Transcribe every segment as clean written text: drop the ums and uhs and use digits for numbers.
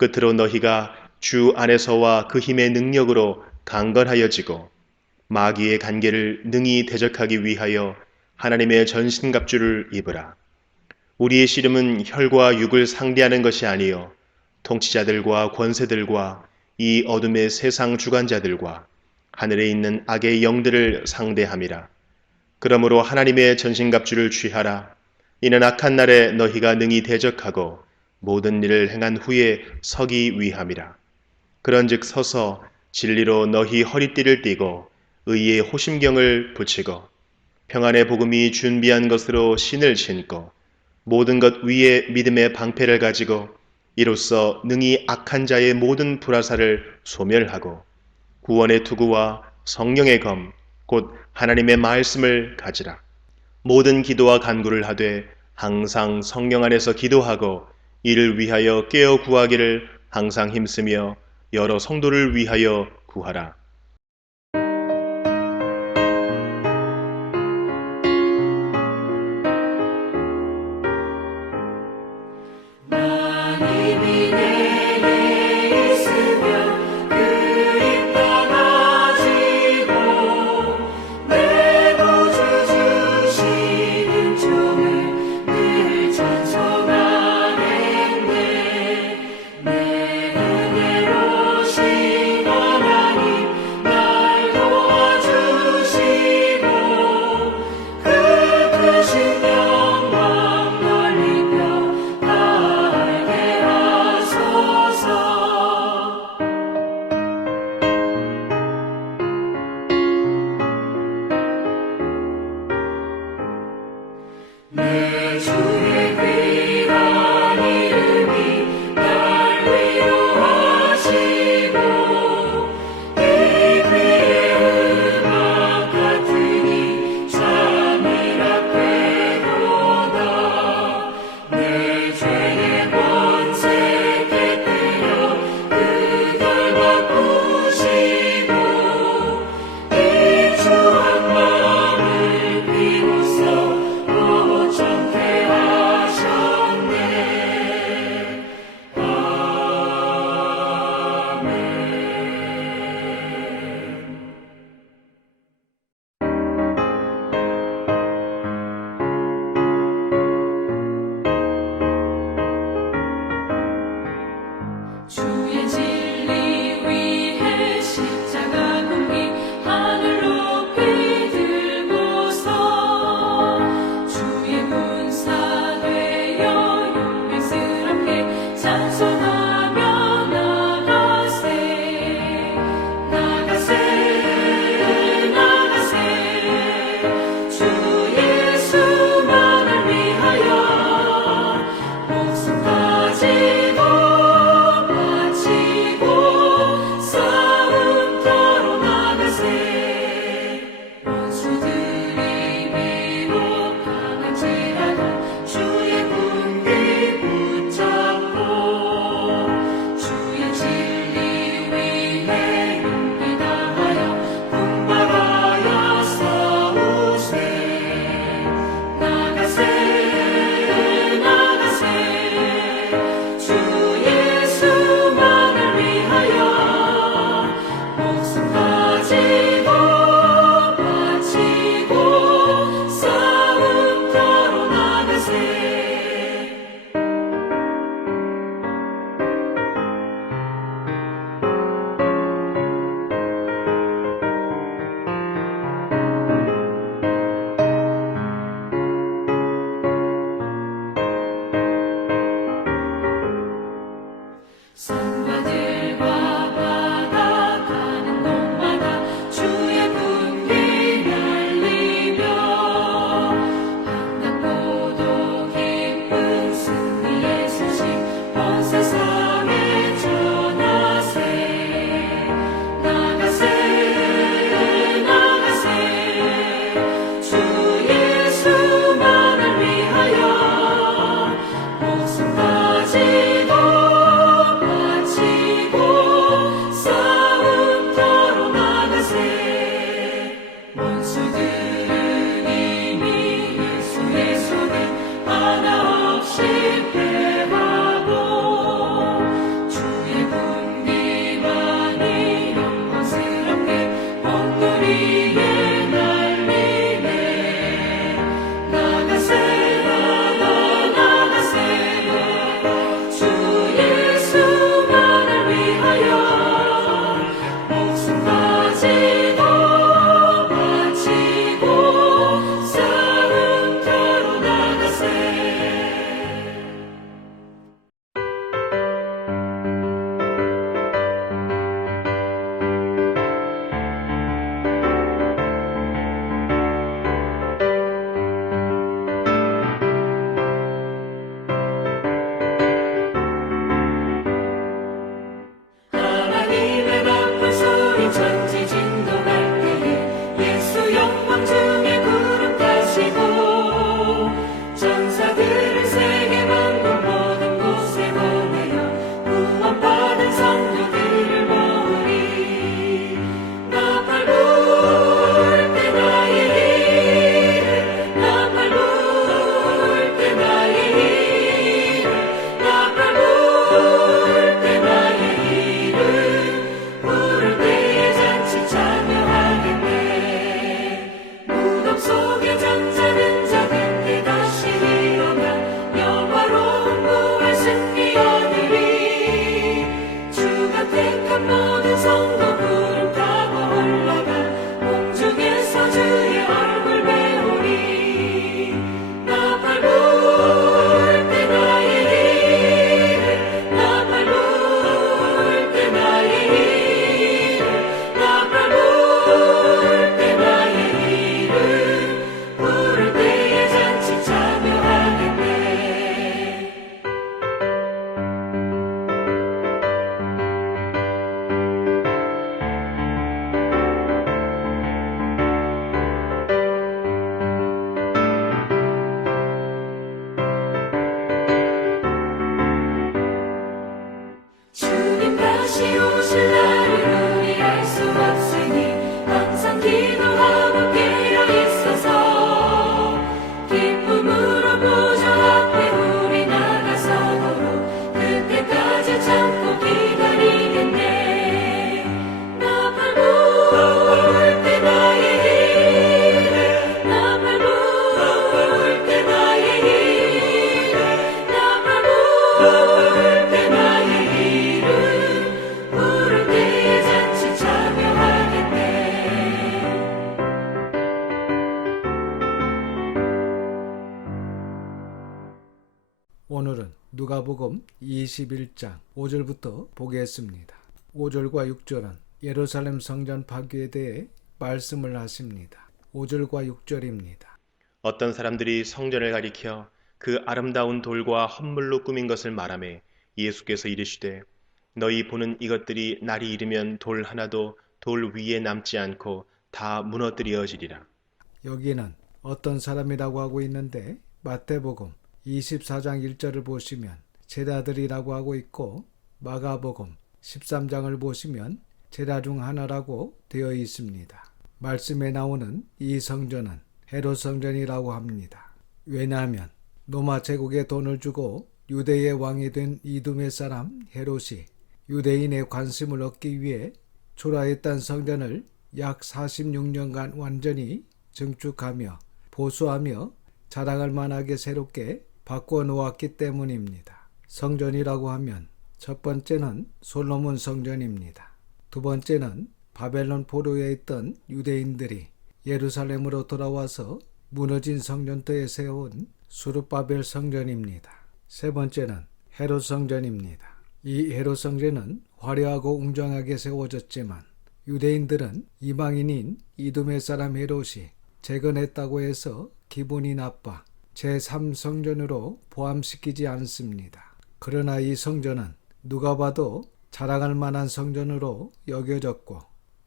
끝으로 너희가 주 안에서와 그 힘의 능력으로 강건하여지고 마귀의 간계를 능히 대적하기 위하여 하나님의 전신갑주를 입으라. 우리의 씨름은 혈과 육을 상대하는 것이 아니요 통치자들과 권세들과 이 어둠의 세상 주관자들과 하늘에 있는 악의 영들을 상대함이라. 그러므로 하나님의 전신갑주를 취하라. 이는 악한 날에 너희가 능히 대적하고 모든 일을 행한 후에 서기 위함이라. 그런즉 서서 진리로 너희 허리띠를 띠고 의의 호심경을 붙이고 평안의 복음이 준비한 것으로 신을 신고 모든 것 위에 믿음의 방패를 가지고 이로써 능히 악한 자의 모든 불화살을 소멸하고 구원의 투구와 성령의 검 곧 하나님의 말씀을 가지라. 모든 기도와 간구를 하되 항상 성령 안에서 기도하고 이를 위하여 깨어 구하기를 항상 힘쓰며 여러 성도를 위하여 구하라. 비로소 오정케 실패하고 주의 군기만이 영광스럽게 온 우리의 날리네. 나가세 나가세 주 예수만을 위하여 목숨까지도 바치고 싸움터로 나가세. 하나님의 나쁜 소리 천지진동할 때에 예수 영광 중에 구름 타시고 전사들을 세계 만국 모든 곳에 보내어 구원받은 성도들을 모으리. 나 밟을 때 나의 일을 나 밟을 때 나의 일을 나 밟을 때 나의 부를 때에 잔치 참여하겠네. 무덤 속에 잠자는 자 그때 다시 일어나 영화로운 부활 승리 얻으리. 주가 택한 모든 성도 구름 타고 올라가 공중에서 주의 얼굴 배우리. 나 밟을 때 나의 일을 나 밟을 때 나의 일을 나 밟을 때 나의 일을 부를 때에 잔치 참여하겠네. 주님 다시 오실 날을 우리 알 수 없으니 항상 기도하고 깨어 있어서 기쁨으로 보좌 앞에 우리 나가서도록 그때까지 참고 기다리겠네. 나 밟을 때 나의 일을 나 밟을 때 나의 일을 나 밟을 때 나의 부를 때에 잔치 참여하겠네. 오늘은 누가복음 21장 5절부터 보겠습니다. 5절과 6절은 예루살렘 성전 파괴에 대해 말씀을 하십니다. 5절과 6절입니다. 어떤 사람들이 성전을 가리켜 그 아름다운 돌과 헌물로 꾸민 것을 말하매 예수께서 이르시되 너희 보는 이것들이 날이 이르면 돌 하나도 돌 위에 남지 않고 다 무너뜨려지리라. 여기는 어떤 사람이라고 하고 있는데 마태복음 24장 1절을 보시면 제자들이라고 하고 있고 마가복음 13장을 보시면 제자 중 하나라고 되어 있습니다. 말씀에 나오는 이 성전은 헤롯 성전이라고 합니다. 왜냐하면 로마 제국에 돈을 주고 유대의 왕이 된 이두메 사람 헤롯이 유대인의 관심을 얻기 위해 초라했던 성전을 약 46년간 완전히 증축하며 보수하며 자랑할 만하게 새롭게 바꿔 놓았기 때문입니다. 성전이라고 하면 첫 번째는 솔로몬 성전입니다. 두 번째는 바벨론 포로에 있던 유대인들이 예루살렘으로 돌아와서 무너진 성전터에 세운 수르바벨 성전입니다. 세 번째는 헤롯 성전입니다. 이 헤롯 성전은 화려하고 웅장하게 세워졌지만 유대인들은 이방인인 이두메 사람 헤롯이 재건했다고 해서 기분이 나빠 제3성전으로 포함시키지 않습니다. 그러나 이 성전은 누가 봐도 자랑할 만한 성전으로 여겨졌고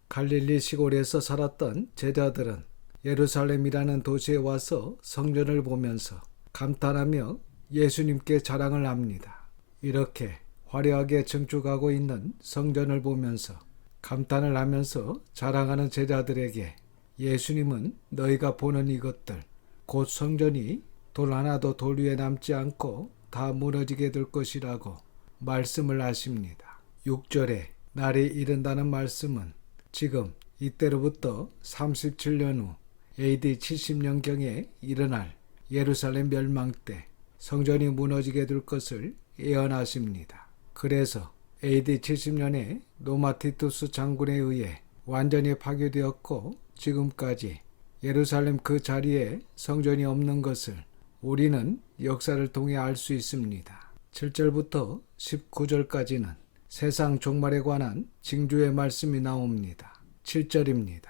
갈릴리 시골에서 살았던 제자들은 예루살렘이라는 도시에 와서 성전을 보면서 감탄하며 예수님께 자랑을 합니다. 이렇게 화려하게 증축하고 있는 성전을 보면서 감탄을 하면서 자랑하는 제자들에게 예수님은 너희가 보는 이것들 곧 성전이 돌 하나도 돌 위에 남지 않고 다 무너지게 될 것이라고 말씀을 하십니다. 6절에 날이 이른다는 말씀은 지금 이때로부터 37년 후 AD 70년경에 일어날 예루살렘 멸망 때 성전이 무너지게 될 것을 예언하십니다. 그래서 AD 70년에 로마 티투스 장군에 의해 완전히 파괴되었고 지금까지 예루살렘 그 자리에 성전이 없는 것을 우리는 역사를 통해 알 수 있습니다. 7절부터 19절까지는 세상 종말에 관한 징조의 말씀이 나옵니다. 7절입니다.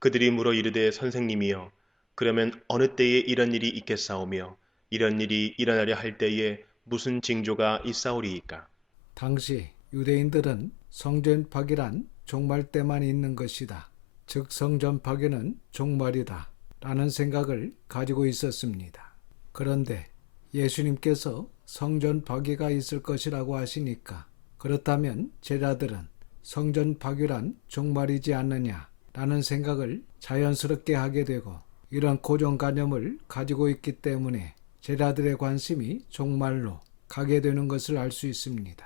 그들이 물어 이르되 선생님이여 그러면 어느 때에 이런 일이 있겠사오며 이런 일이 일어나려 할 때에 무슨 징조가 있사오리이까? 당시 유대인들은 성전 파괴란 종말 때만 있는 것이다. 즉 성전 파괴는 종말이다 라는 생각을 가지고 있었습니다. 그런데 예수님께서 성전 파괴가 있을 것이라고 하시니까 그렇다면 제자들은 성전 파괴란 종말이지 않느냐 라는 생각을 자연스럽게 하게 되고 이런 고정관념을 가지고 있기 때문에 제자들의 관심이 종말로 가게 되는 것을 알 수 있습니다.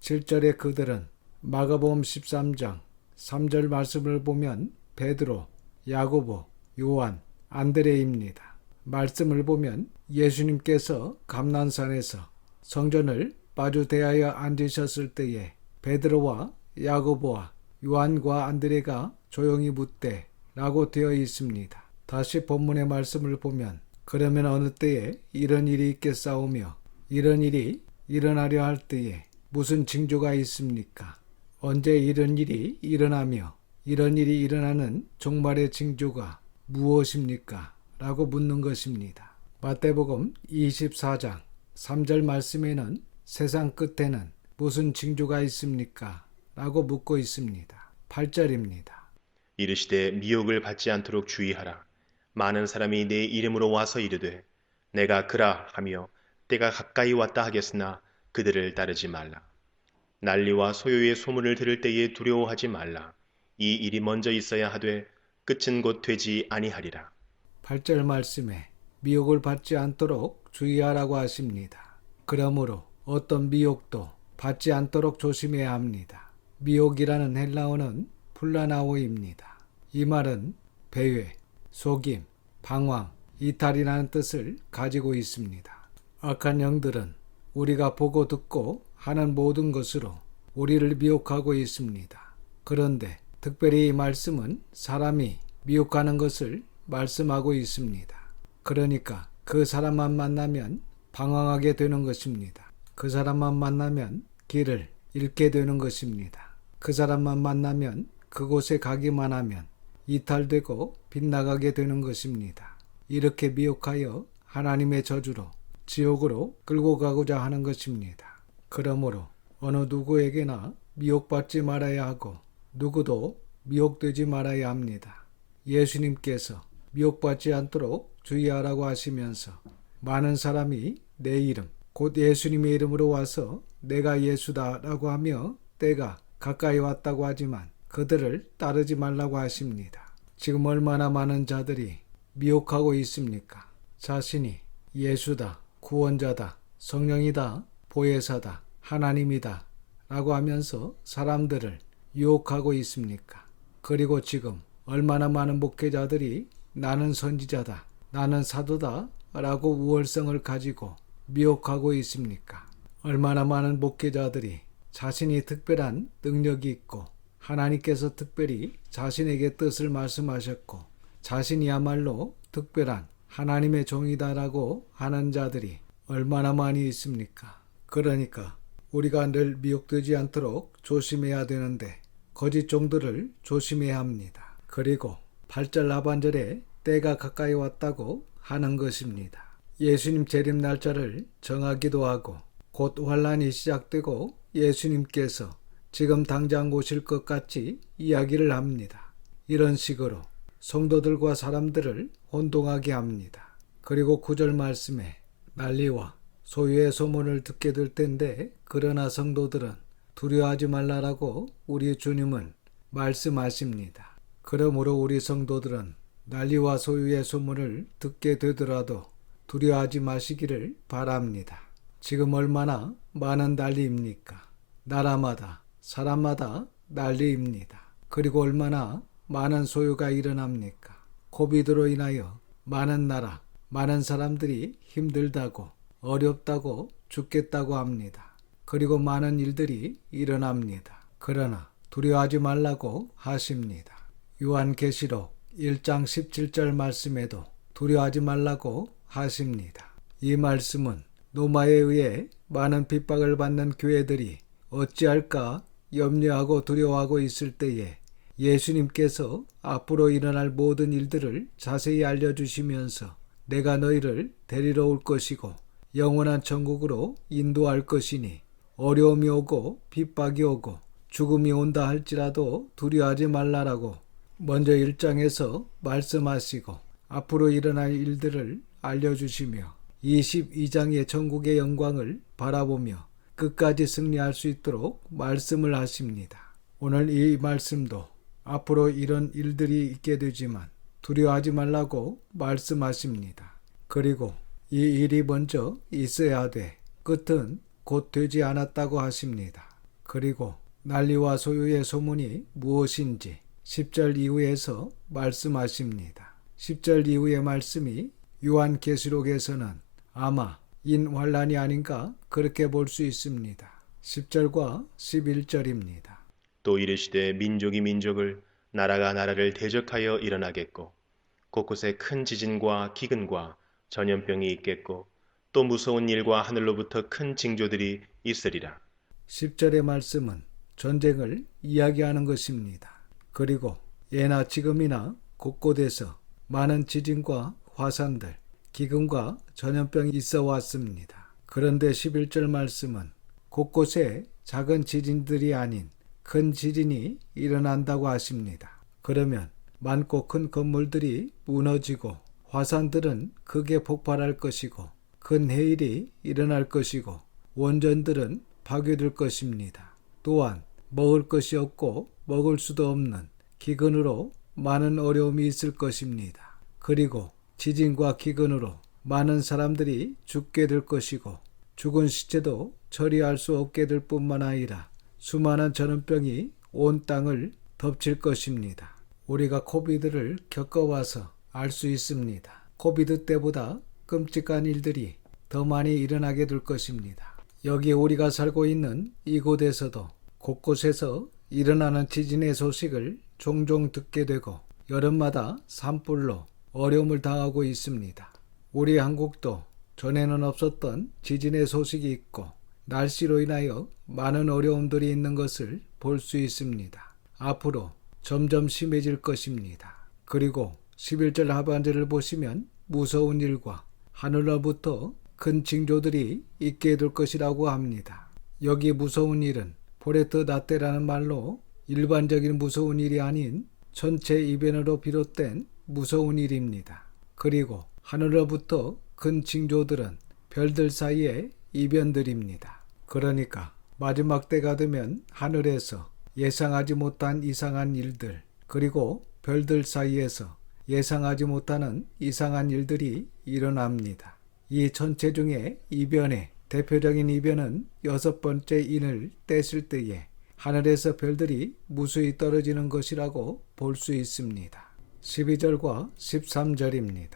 7절에 그들은 마가복음 13장 3절 말씀을 보면 베드로, 야고보, 요한, 안드레입니다. 말씀을 보면 예수님께서 감난산에서 성전을 마주 대하여 앉으셨을 때에 베드로와 야고보와 요한과 안드레가 조용히 묻되 라고 되어 있습니다. 다시 본문의 말씀을 보면 그러면 어느 때에 이런 일이 있겠사오며 이런 일이 일어나려 할 때에 무슨 징조가 있습니까? 언제 이런 일이 일어나며 이런 일이 일어나는 종말의 징조가 무엇입니까? 라고 묻는 것입니다. 마태복음 24장 3절 말씀에는 세상 끝에는 무슨 징조가 있습니까? 라고 묻고 있습니다. 8절입니다. 이르시되 미혹을 받지 않도록 주의하라. 많은 사람이 내 이름으로 와서 이르되 내가 그라 하며 때가 가까이 왔다 하겠으나 그들을 따르지 말라. 난리와 소요의 소문을 들을 때에 두려워하지 말라. 이 일이 먼저 있어야 하되 끝은 곧 되지 아니하리라. 8절 말씀에 미혹을 받지 않도록 주의하라고 하십니다. 그러므로 어떤 미혹도 받지 않도록 조심해야 합니다. 미혹이라는 헬라어는 플라나오입니다. 이 말은 배회, 속임, 방황, 이탈이라는 뜻을 가지고 있습니다. 악한 영들은 우리가 보고 듣고 하는 모든 것으로 우리를 미혹하고 있습니다. 그런데 특별히 이 말씀은 사람이 미혹하는 것을 말씀하고 있습니다. 그러니까 그 사람만 만나면 방황하게 되는 것입니다. 그 사람만 만나면 길을 잃게 되는 것입니다. 그 사람만 만나면 그곳에 가기만 하면 이탈되고 빗나가게 되는 것입니다. 이렇게 미혹하여 하나님의 저주로 지옥으로 끌고 가고자 하는 것입니다. 그러므로 어느 누구에게나 미혹받지 말아야 하고 누구도 미혹되지 말아야 합니다. 예수님께서 미혹받지 않도록 주의하라고 하시면서 많은 사람이 내 이름, 곧 예수님의 이름으로 와서 내가 예수다 라고 하며 때가 가까이 왔다고 하지만 그들을 따르지 말라고 하십니다. 지금 얼마나 많은 자들이 미혹하고 있습니까? 자신이 예수다, 구원자다, 성령이다, 보혜사다, 하나님이다 라고 하면서 사람들을 유혹하고 있습니까? 그리고 지금 얼마나 많은 목회자들이 나는 선지자다, 나는 사도다 라고 우월성을 가지고 미혹하고 있습니까? 얼마나 많은 목회자들이 자신이 특별한 능력이 있고 하나님께서 특별히 자신에게 뜻을 말씀하셨고 자신이야말로 특별한 하나님의 종이다라고 하는 자들이 얼마나 많이 있습니까? 그러니까 우리가 늘 미혹되지 않도록 조심해야 되는데 거짓 종들을 조심해야 합니다. 그리고 8절 하반절에 때가 가까이 왔다고 하는 것입니다. 예수님 재림 날짜를 정하기도 하고 곧 환란이 시작되고 예수님께서 지금 당장 오실 것 같이 이야기를 합니다. 이런 식으로 성도들과 사람들을 혼동하게 합니다. 그리고 9절 말씀에 난리와 소유의 소문을 듣게 될 텐데 그러나 성도들은 두려워하지 말라라고 우리 주님은 말씀하십니다. 그러므로 우리 성도들은 난리와 소유의 소문을 듣게 되더라도 두려워하지 마시기를 바랍니다. 지금 얼마나 많은 난리입니까? 나라마다 사람마다 난리입니다. 그리고 얼마나 많은 소요가 일어납니까? 코비드로 인하여 많은 나라, 많은 사람들이 힘들다고, 어렵다고, 죽겠다고 합니다. 그리고 많은 일들이 일어납니다. 그러나 두려워하지 말라고 하십니다. 요한계시록 1장 17절 말씀에도 두려워하지 말라고 하십니다. 이 말씀은 로마에 의해 많은 핍박을 받는 교회들이 어찌할까 염려하고 두려워하고 있을 때에 예수님께서 앞으로 일어날 모든 일들을 자세히 알려주시면서 내가 너희를 데리러 올 것이고 영원한 천국으로 인도할 것이니 어려움이 오고 핍박이 오고 죽음이 온다 할지라도 두려워하지 말라라고 먼저 1장에서 말씀하시고 앞으로 일어날 일들을 알려주시며 22장의 천국의 영광을 바라보며 끝까지 승리할 수 있도록 말씀을 하십니다. 오늘 이 말씀도 앞으로 이런 일들이 있게 되지만 두려워하지 말라고 말씀하십니다. 그리고 이 일이 먼저 있어야 돼. 끝은 곧 되지 않았다고 하십니다. 그리고 난리와 소요의 소문이 무엇인지 10절 이후에서 말씀하십니다. 10절 이후의 말씀이 요한계시록에서는 아마 인환란이 아닌가 그렇게 볼 수 있습니다. 10절과 11절입니다. 또 이르시되 민족이 민족을 나라가 나라를 대적하여 일어나겠고 곳곳에 큰 지진과 기근과 전염병이 있겠고 또 무서운 일과 하늘로부터 큰 징조들이 있으리라. 10절의 말씀은 전쟁을 이야기하는 것입니다. 그리고 예나 지금이나 곳곳에서 많은 지진과 화산들, 기근과 전염병이 있어 왔습니다. 그런데 11절 말씀은 곳곳에 작은 지진들이 아닌 큰 지진이 일어난다고 하십니다. 그러면 많고 큰 건물들이 무너지고 화산들은 크게 폭발할 것이고 큰 해일이 일어날 것이고 원전들은 파괴될 것입니다. 또한 먹을 것이 없고 먹을 수도 없는 기근으로 많은 어려움이 있을 것입니다. 그리고 지진과 기근으로 많은 사람들이 죽게 될 것이고 죽은 시체도 처리할 수 없게 될 뿐만 아니라 수많은 전염병이 온 땅을 덮칠 것입니다. 우리가 코비드를 겪어와서 알 수 있습니다. 코비드 때보다 끔찍한 일들이 더 많이 일어나게 될 것입니다. 여기 우리가 살고 있는 이곳에서도 곳곳에서 일어나는 지진의 소식을 종종 듣게 되고 여름마다 산불로 어려움을 당하고 있습니다. 우리 한국도 전에는 없었던 지진의 소식이 있고 날씨로 인하여 많은 어려움들이 있는 것을 볼 수 있습니다. 앞으로 점점 심해질 것입니다. 그리고 11절 하반절을 보시면 무서운 일과 하늘로부터 큰 징조들이 있게 될 것이라고 합니다. 여기 무서운 일은 포레트 나테라는 말로 일반적인 무서운 일이 아닌 전체 이변으로 비롯된 무서운 일입니다. 그리고 하늘로부터 큰 징조들은 별들 사이의 이변들입니다. 그러니까 마지막 때가 되면 하늘에서 예상하지 못한 이상한 일들 그리고 별들 사이에서 예상하지 못하는 이상한 일들이 일어납니다. 이 전체 중에 이변의 대표적인 이변은 6번째 인을 떼실 때에 하늘에서 별들이 무수히 떨어지는 것이라고 볼 수 있습니다. 12절과 13절입니다.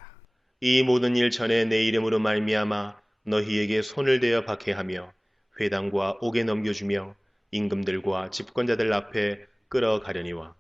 이 모든 일 전에 내 이름으로 말미암아 너희에게 손을 대어 박해하며 회당과 옥에 넘겨주며 임금들과 집권자들 앞에 끌어가려니와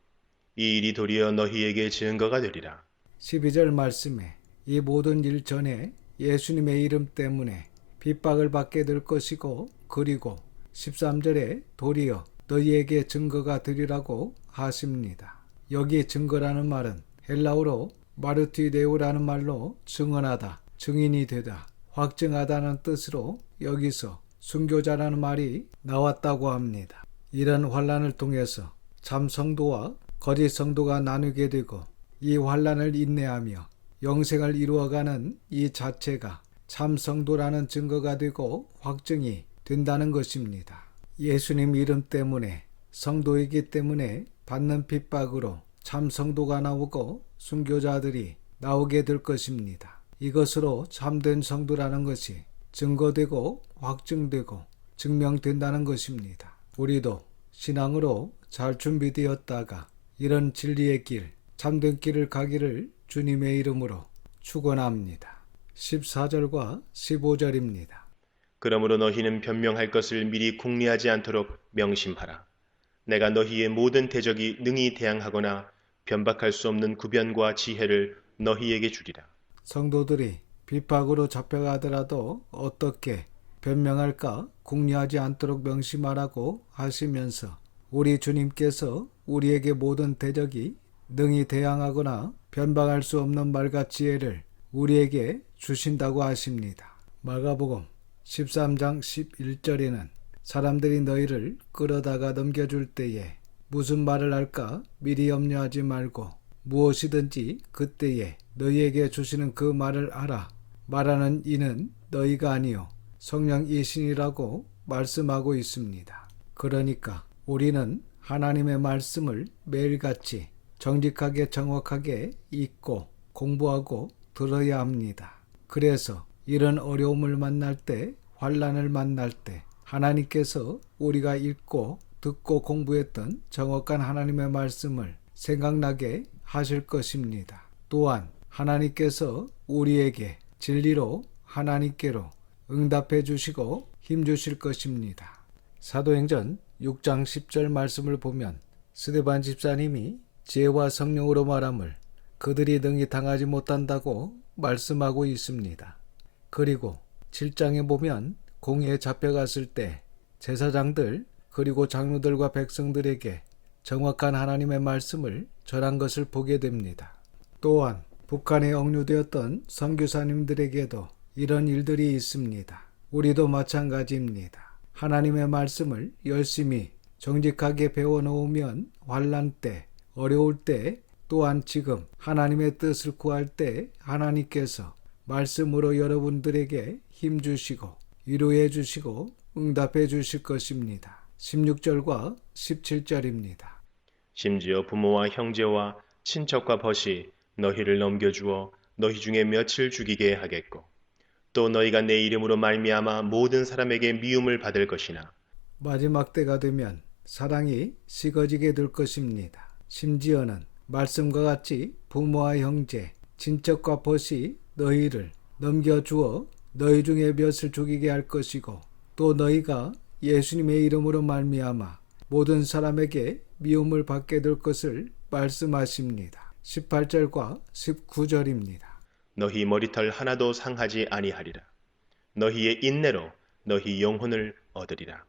이 일이 도리어 너희에게 증거가 되리라. 12절 말씀에 이 모든 일 전에 예수님의 이름 때문에 핍박을 받게 될 것이고 그리고 13절에 도리어 너희에게 증거가 되리라고 하십니다. 여기 증거라는 말은 헬라어로 마르티데오라는 말로 증언하다, 증인이 되다, 확증하다는 뜻으로 여기서 순교자라는 말이 나왔다고 합니다. 이런 환난을 통해서 참 성도와 거짓 성도가 나누게 되고 이 환난을 인내하며 영생을 이루어가는 이 자체가 참 성도라는 증거가 되고 확증이 된다는 것입니다. 예수님 이름 때문에 성도이기 때문에 받는 핍박으로 참 성도가 나오고 순교자들이 나오게 될 것입니다. 이것으로 참된 성도라는 것이 증거되고 확증되고 증명된다는 것입니다. 우리도 신앙으로 잘 준비되었다가 이런 진리의 길, 참된 길을 가기를 주님의 이름으로 축원합니다. 14절과 15절입니다. 그러므로 너희는 변명할 것을 미리 궁리하지 않도록 명심하라. 내가 너희의 모든 대적이 능히 대항하거나 변박할 수 없는 구변과 지혜를 너희에게 주리라. 성도들이 핍박으로 잡혀가더라도 어떻게 변명할까 궁리하지 않도록 명심하라고 하시면서 우리 주님께서 우리에게 모든 대적이 능히 대항하거나 변방할 수 없는 말과 지혜를 우리에게 주신다고 하십니다. 마가복음 13장 11절에는 사람들이 너희를 끌어다가 넘겨줄 때에 무슨 말을 할까 미리 염려하지 말고 무엇이든지 그때에 너희에게 주시는 그 말을 하라. 말하는 이는 너희가 아니요 성령이신이라고 말씀하고 있습니다. 그러니까 우리는 하나님의 말씀을 매일같이 정직하게 정확하게 읽고 공부하고 들어야 합니다. 그래서 이런 어려움을 만날 때, 환난을 만날 때 하나님께서 우리가 읽고 듣고 공부했던 정확한 하나님의 말씀을 생각나게 하실 것입니다. 또한 하나님께서 우리에게 진리로 하나님께로 응답해 주시고 힘 주실 것입니다. 사도행전 6장 10절 말씀을 보면 스데반 집사님이 지혜와 성령으로 말함을 그들이 능히 당하지 못한다고 말씀하고 있습니다. 그리고 7장에 보면 공회에 잡혀갔을 때 제사장들 그리고 장로들과 백성들에게 정확한 하나님의 말씀을 전한 것을 보게 됩니다. 또한 북한에 억류되었던 선교사님들에게도 이런 일들이 있습니다. 우리도 마찬가지입니다. 하나님의 말씀을 열심히 정직하게 배워놓으면 환난 때, 어려울 때, 또한 지금 하나님의 뜻을 구할 때 하나님께서 말씀으로 여러분들에게 힘 주시고 위로해 주시고 응답해 주실 것입니다. 16절과 17절입니다. 심지어 부모와 형제와 친척과 벗이 너희를 넘겨주어 너희 중에 며칠 죽이게 하겠고 또 너희가 내 이름으로 말미암아 모든 사람에게 미움을 받을 것이나 마지막 때가 되면 사랑이 식어지게 될 것입니다. 심지어는 말씀과 같이 부모와 형제, 친척과 벗이 너희를 넘겨주어 너희 중에 몇을 죽이게 할 것이고 또 너희가 예수님의 이름으로 말미암아 모든 사람에게 미움을 받게 될 것을 말씀하십니다. 18절과 19절입니다. 너희 머리털 하나도 상하지 아니하리라. 너희의 인내로 너희 영혼을 얻으리라.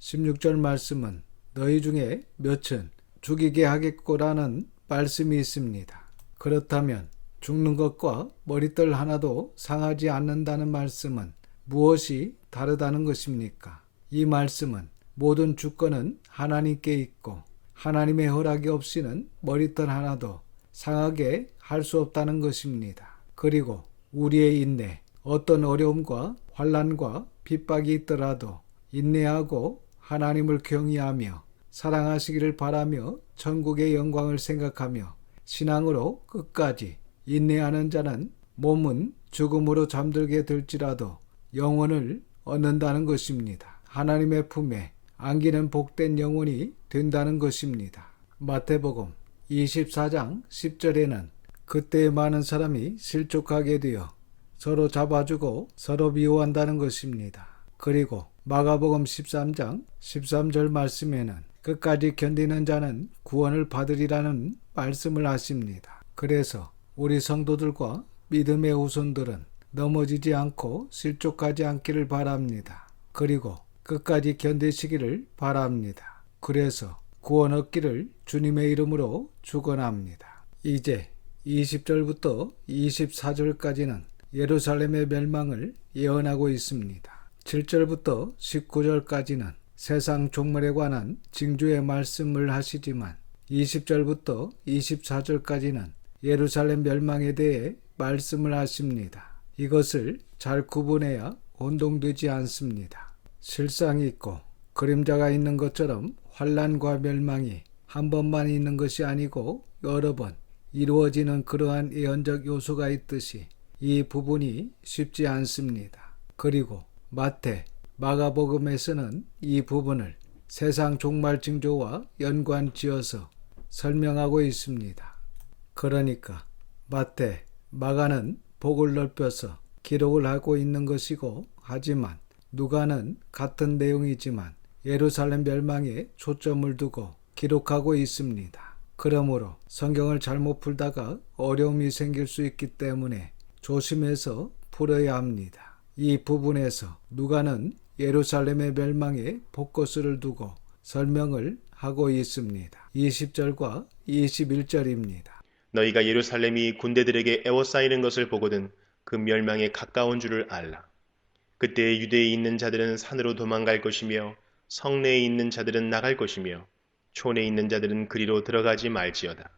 16절 말씀은 너희 중에 몇은 죽이게 하겠고라는 말씀이 있습니다. 그렇다면 죽는 것과 머리털 하나도 상하지 않는다는 말씀은 무엇이 다르다는 것입니까? 이 말씀은 모든 주권은 하나님께 있고 하나님의 허락이 없이는 머리털 하나도 상하게 할 수 없다는 것입니다. 그리고 우리의 인내, 어떤 어려움과 환난과 핍박이 있더라도 인내하고 하나님을 경외하며 사랑하시기를 바라며 천국의 영광을 생각하며 신앙으로 끝까지 인내하는 자는 몸은 죽음으로 잠들게 될지라도 영혼을 얻는다는 것입니다. 하나님의 품에 안기는 복된 영혼이 된다는 것입니다. 마태복음 24장 10절에는 그때 많은 사람이 실족하게 되어 서로 잡아주고 서로 미워한다는 것입니다. 그리고 마가복음 13장 13절 말씀에는 끝까지 견디는 자는 구원을 받으리라는 말씀을 하십니다. 그래서 우리 성도들과 믿음의 후손들은 넘어지지 않고 실족하지 않기를 바랍니다. 그리고 끝까지 견디시기를 바랍니다. 그래서 구원 얻기를 주님의 이름으로 축원합니다. 이제 20절부터 24절까지는 예루살렘의 멸망을 예언하고 있습니다. 7절부터 19절까지는 세상 종말에 관한 징조의 말씀을 하시지만 20절부터 24절까지는 예루살렘 멸망에 대해 말씀을 하십니다. 이것을 잘 구분해야 혼동되지 않습니다. 실상이 있고 그림자가 있는 것처럼 환난과 멸망이 한 번만 있는 것이 아니고 여러 번 이루어지는 그러한 예언적 요소가 있듯이 이 부분이 쉽지 않습니다. 그리고 마태, 마가복음에서는 이 부분을 세상 종말 징조와 연관지어서 설명하고 있습니다. 그러니까 마태, 마가는 복을 넓혀서 기록을 하고 있는 것이고, 하지만 누가는 같은 내용이지만 예루살렘 멸망에 초점을 두고 기록하고 있습니다. 그러므로 성경을 잘못 풀다가 어려움이 생길 수 있기 때문에 조심해서 풀어야 합니다. 이 부분에서 누가는 예루살렘의 멸망에 포커스를 두고 설명을 하고 있습니다. 20절과 21절입니다. 너희가 예루살렘이 군대들에게 에워싸이는 것을 보거든 그 멸망에 가까운 줄을 알라. 그때 유대에 있는 자들은 산으로 도망갈 것이며 성내에 있는 자들은 나갈 것이며 촌에 있는 자들은 그리로 들어가지 말지어다.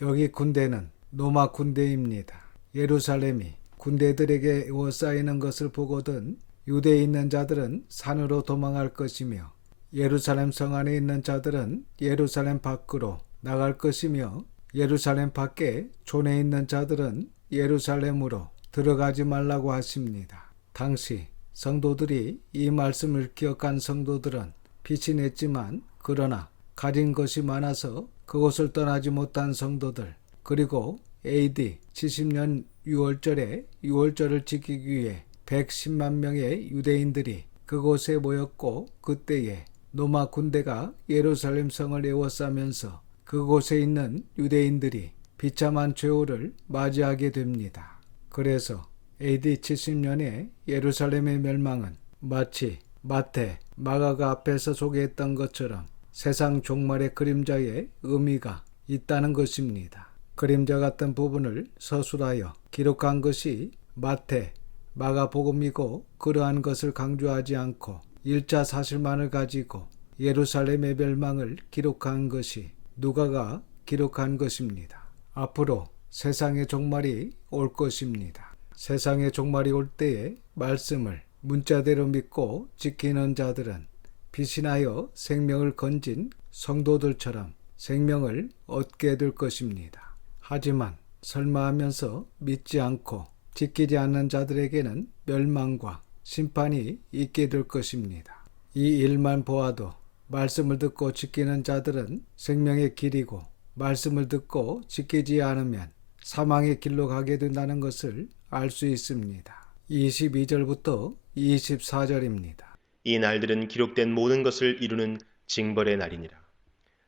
여기 군대는 로마 군대입니다. 예루살렘이 군대들에게 에워싸이는 것을 보거든 유대에 있는 자들은 산으로 도망할 것이며 예루살렘 성 안에 있는 자들은 예루살렘 밖으로 나갈 것이며 예루살렘 밖에 촌에 있는 자들은 예루살렘으로 들어가지 말라고 하십니다. 당시 성도들이 이 말씀을 기억한 성도들은 빛이 냈지만, 그러나 가진 것이 많아서 그곳을 떠나지 못한 성도들, 그리고 AD 70년 6월절에 6월절을 지키기 위해 110만 명의 유대인들이 그곳에 모였고, 그때에 로마 군대가 예루살렘 성을 에워싸면서 그곳에 있는 유대인들이 비참한 최후를 맞이하게 됩니다. 그래서 AD 70년에 예루살렘의 멸망은 마치 마태, 마가가 앞에서 소개했던 것처럼 세상 종말의 그림자의 의미가 있다는 것입니다. 그림자 같은 부분을 서술하여 기록한 것이 마태, 마가복음이고, 그러한 것을 강조하지 않고 1차 사실만을 가지고 예루살렘의 멸망을 기록한 것이 누가가 기록한 것입니다. 앞으로 세상의 종말이 올 것입니다. 세상의 종말이 올 때에 말씀을 문자대로 믿고 지키는 자들은 피신하여 생명을 건진 성도들처럼 생명을 얻게 될 것입니다. 하지만 설마 하면서 믿지 않고 지키지 않는 자들에게는 멸망과 심판이 있게 될 것입니다. 이 일만 보아도 말씀을 듣고 지키는 자들은 생명의 길이고, 말씀을 듣고 지키지 않으면 사망의 길로 가게 된다는 것을 알 수 있습니다. 22절부터 24절입니다. 이 날들은 기록된 모든 것을 이루는 징벌의 날이니라.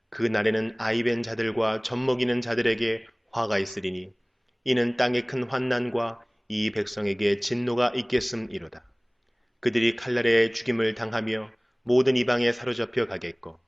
그 날에는 아이벤 자들과 젖먹이는 자들에게 화가 있으리니 이는 땅에 큰 환난과 이 백성에게 진노가 있겠음이로다. 그들이 칼날에 죽임을 당하며 모든 이방에 사로잡혀 가겠고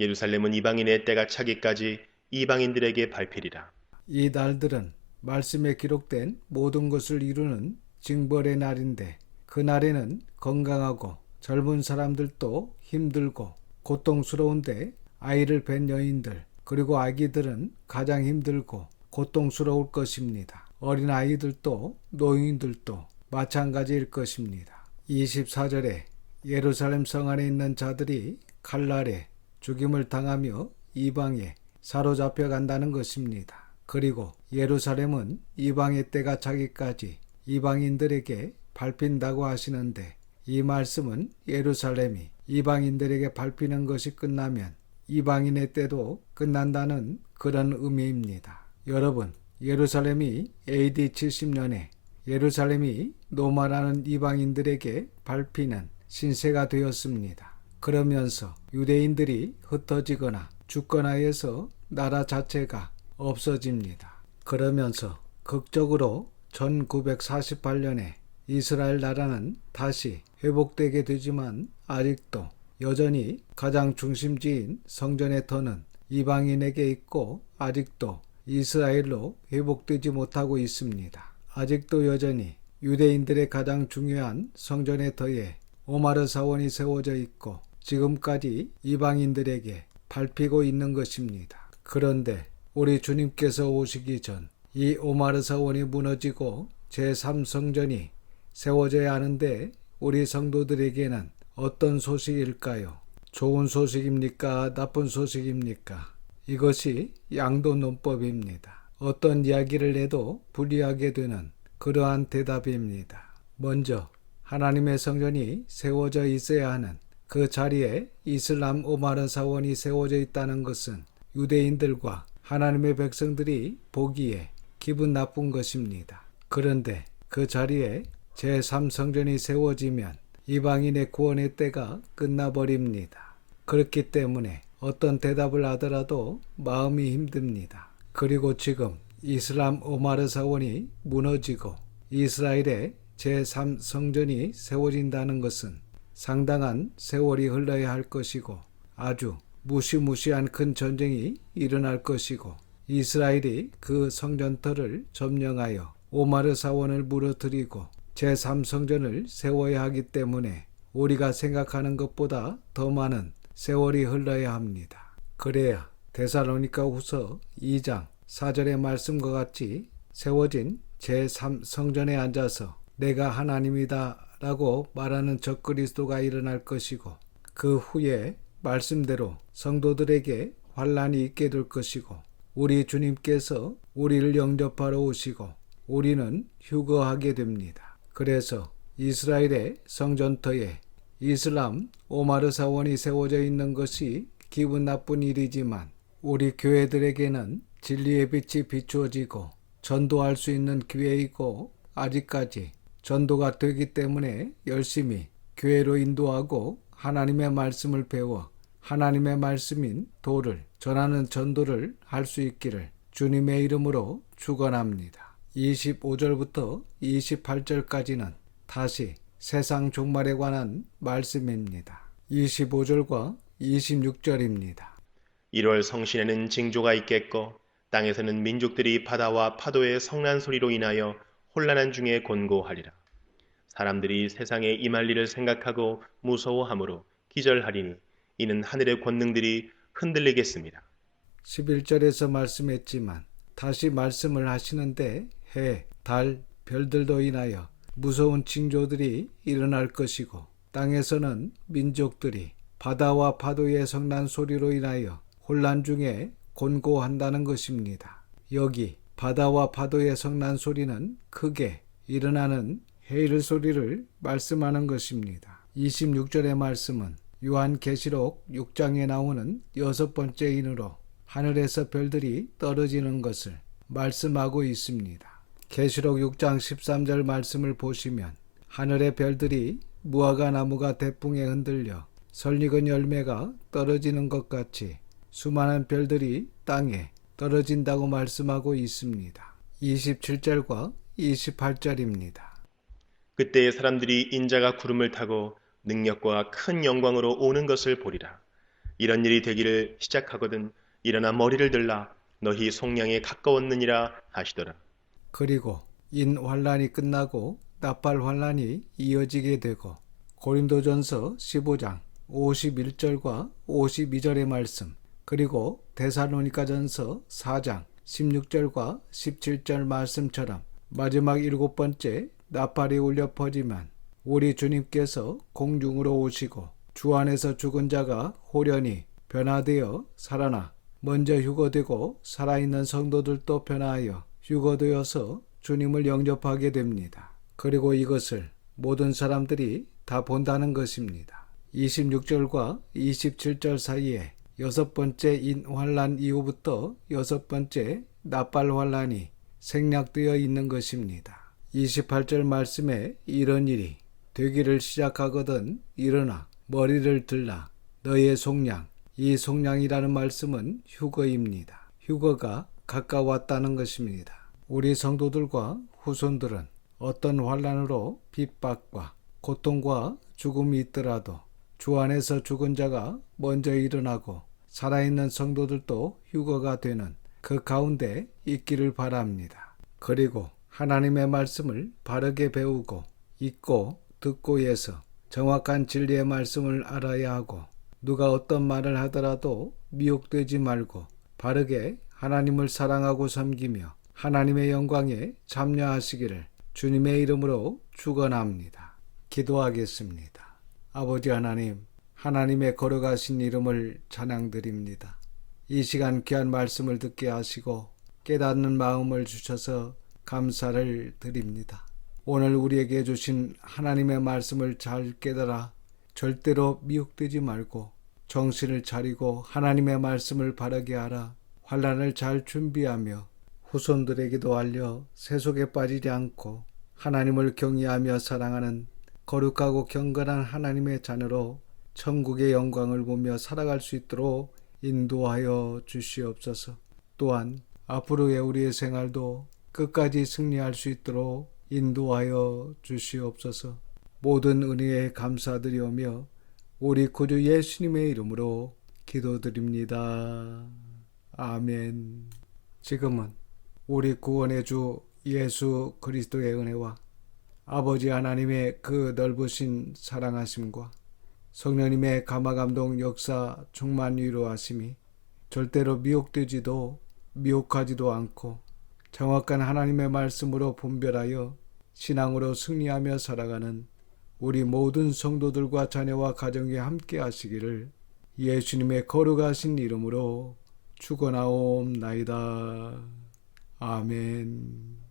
예루살렘은 이방인의 때가 차기까지 이방인들에게 밟히리라. 이 날들은 말씀에 기록된 모든 것을 이루는 징벌의 날인데, 그 날에는 건강하고 젊은 사람들도 힘들고 고통스러운데 아이를 뵌 여인들, 그리고 아기들은 가장 힘들고 고통스러울 것입니다. 어린 아이들도 노인들도 마찬가지일 것입니다. 24절에 예루살렘 성 안에 있는 자들이 칼날에 죽임을 당하며 이방에 사로잡혀 간다는 것입니다. 그리고 예루살렘은 이방의 때가 차기까지 이방인들에게 밟힌다고 하시는데, 이 말씀은 예루살렘이 이방인들에게 밟히는 것이 끝나면 이방인의 때도 끝난다는 그런 의미입니다. 여러분, 예루살렘이 AD 70년에 예루살렘이 로마라는 이방인들에게 밟히는 신세가 되었습니다. 그러면서 유대인들이 흩어지거나 죽거나 해서 나라 자체가 없어집니다. 그러면서 극적으로 1948년에 이스라엘 나라는 다시 회복되게 되지만, 아직도 여전히 가장 중심지인 성전의 터는 이방인에게 있고 아직도 이스라엘로 회복되지 못하고 있습니다. 아직도 여전히 유대인들의 가장 중요한 성전의 터에 오마르 사원이 세워져 있고 지금까지 이방인들에게 밟히고 있는 것입니다. 그런데 우리 주님께서 오시기 전 이 오마르 사원이 무너지고 제3성전이 세워져야 하는데, 우리 성도들에게는 어떤 소식일까요? 좋은 소식입니까? 나쁜 소식입니까? 이것이 양도논법입니다. 어떤 이야기를 해도 불리하게 되는 그러한 대답입니다. 먼저 하나님의 성전이 세워져 있어야 하는 그 자리에 이슬람 오마르 사원이 세워져 있다는 것은 유대인들과 하나님의 백성들이 보기에 기분 나쁜 것입니다. 그런데 그 자리에 제3성전이 세워지면 이방인의 구원의 때가 끝나버립니다. 그렇기 때문에 어떤 대답을 하더라도 마음이 힘듭니다. 그리고 지금 이슬람 오마르 사원이 무너지고 이스라엘의 제3성전이 세워진다는 것은 상당한 세월이 흘러야 할 것이고 아주 무시무시한 큰 전쟁이 일어날 것이고 이스라엘이 그 성전터를 점령하여 오마르 사원을 무너뜨리고 제3성전을 세워야 하기 때문에 우리가 생각하는 것보다 더 많은 세월이 흘러야 합니다. 그래야 데살로니가 후서 2장 4절의 말씀과 같이 세워진 제3성전에 앉아서 내가 하나님이다 라고 말하는 적그리스도가 일어날 것이고 그 후에 말씀대로 성도들에게 환란이 있게 될 것이고 우리 주님께서 우리를 영접하러 오시고 우리는 휴거하게 됩니다. 그래서 이스라엘의 성전터에 이슬람 오마르 사원이 세워져 있는 것이 기분 나쁜 일이지만 우리 교회들에게는 진리의 빛이 비추어지고 전도할 수 있는 기회이고 아직까지 전도가 되기 때문에 열심히 교회로 인도하고 하나님의 말씀을 배워 하나님의 말씀인 도를 전하는 전도를 할 수 있기를 주님의 이름으로 축원합니다. 25절부터 28절까지는 다시 세상 종말에 관한 말씀입니다. 25절과 26절입니다. 1월 성신에는 징조가 있겠고 땅에서는 민족들이 바다와 파도의 성난 소리로 인하여 혼란한 중에 곤고하리라. 사람들이 세상에 임할 일을 생각하고 무서워하므로 기절하리니 이는 하늘의 권능들이 흔들리겠습니다. 11절에서 말씀했지만 다시 말씀을 하시는데 해, 달, 별들도 인하여 무서운 징조들이 일어날 것이고 땅에서는 민족들이 바다와 파도의 성난 소리로 인하여 혼란 중에 곤고한다는 것입니다. 여기 바다와 파도의 성난 소리는 크게 일어나는 해일 소리를 말씀하는 것입니다. 26절의 말씀은 요한계시록 6장에 나오는 6번째 인으로 하늘에서 별들이 떨어지는 것을 말씀하고 있습니다. 계시록 6장 13절 말씀을 보시면 하늘의 별들이 무화과 나무가 대풍에 흔들려 설익은 열매가 떨어지는 것 같이 수많은 별들이 땅에 떨어진다고 말씀하고 있습니다. 27절과 28절입니다. 그때 사람들이 인자가 구름을 타고 능력과 큰 영광으로 오는 것을 보리라. 이런 일이 되기를 시작하거든 일어나 머리를 들라 너희 속량에 가까웠느니라 하시더라. 그리고 인 환란이 끝나고 나팔 환란이 이어지게 되고 고린도전서 15장 51절과 52절의 말씀 그리고 데살로니가전서 4장 16절과 17절 말씀처럼 마지막 7번째 나팔이 울려 퍼지면 우리 주님께서 공중으로 오시고 주 안에서 죽은 자가 호련히 변화되어 살아나 먼저 휴거되고 살아있는 성도들도 변화하여 휴거되어서 주님을 영접하게 됩니다. 그리고 이것을 모든 사람들이 다 본다는 것입니다. 26절과 27절 사이에 6번째 인환란 이후부터 6번째 나팔 환란이 생략되어 있는 것입니다. 28절 말씀에 이런 일이 되기를 시작하거든 일어나 머리를 들라 너의 속량 이 속량이라는 말씀은 휴거입니다. 휴거가 가까웠다는 것입니다. 우리 성도들과 후손들은 어떤 환란으로 핍박과 고통과 죽음이 있더라도 주 안에서 죽은 자가 먼저 일어나고 살아있는 성도들도 휴거가 되는 그 가운데 있기를 바랍니다. 그리고 하나님의 말씀을 바르게 배우고 읽고 듣고 해서 정확한 진리의 말씀을 알아야 하고 누가 어떤 말을 하더라도 미혹되지 말고 바르게 하나님을 사랑하고 섬기며 하나님의 영광에 참여하시기를 주님의 이름으로 축원합니다. 기도하겠습니다. 아버지 하나님, 하나님의 걸어가신 이름을 찬양드립니다. 이 시간 귀한 말씀을 듣게 하시고 깨닫는 마음을 주셔서 감사를 드립니다. 오늘 우리에게 주신 하나님의 말씀을 잘 깨달아 절대로 미혹되지 말고 정신을 차리고 하나님의 말씀을 바르게 알아 환난을 잘 준비하며 후손들에게도 알려 세속에 빠지지 않고 하나님을 경외하며 사랑하는 거룩하고 경건한 하나님의 자녀로 천국의 영광을 보며 살아갈 수 있도록 인도하여 주시옵소서. 또한 앞으로의 우리의 생활도 끝까지 승리할 수 있도록 인도하여 주시옵소서. 모든 은혜에 감사드리오며 우리 구주 예수님의 이름으로 기도드립니다. 아멘. 지금은 우리 구원의 주 예수 그리스도의 은혜와 아버지 하나님의 그 넓으신 사랑하심과 성령님의 감화감동 역사 충만 위로하심이 절대로 미혹되지도 미혹하지도 않고 정확한 하나님의 말씀으로 분별하여 신앙으로 승리하며 살아가는 우리 모든 성도들과 자녀와 가정에 함께 하시기를 예수님의 거룩하신 이름으로 축원하옵나이다. 아멘.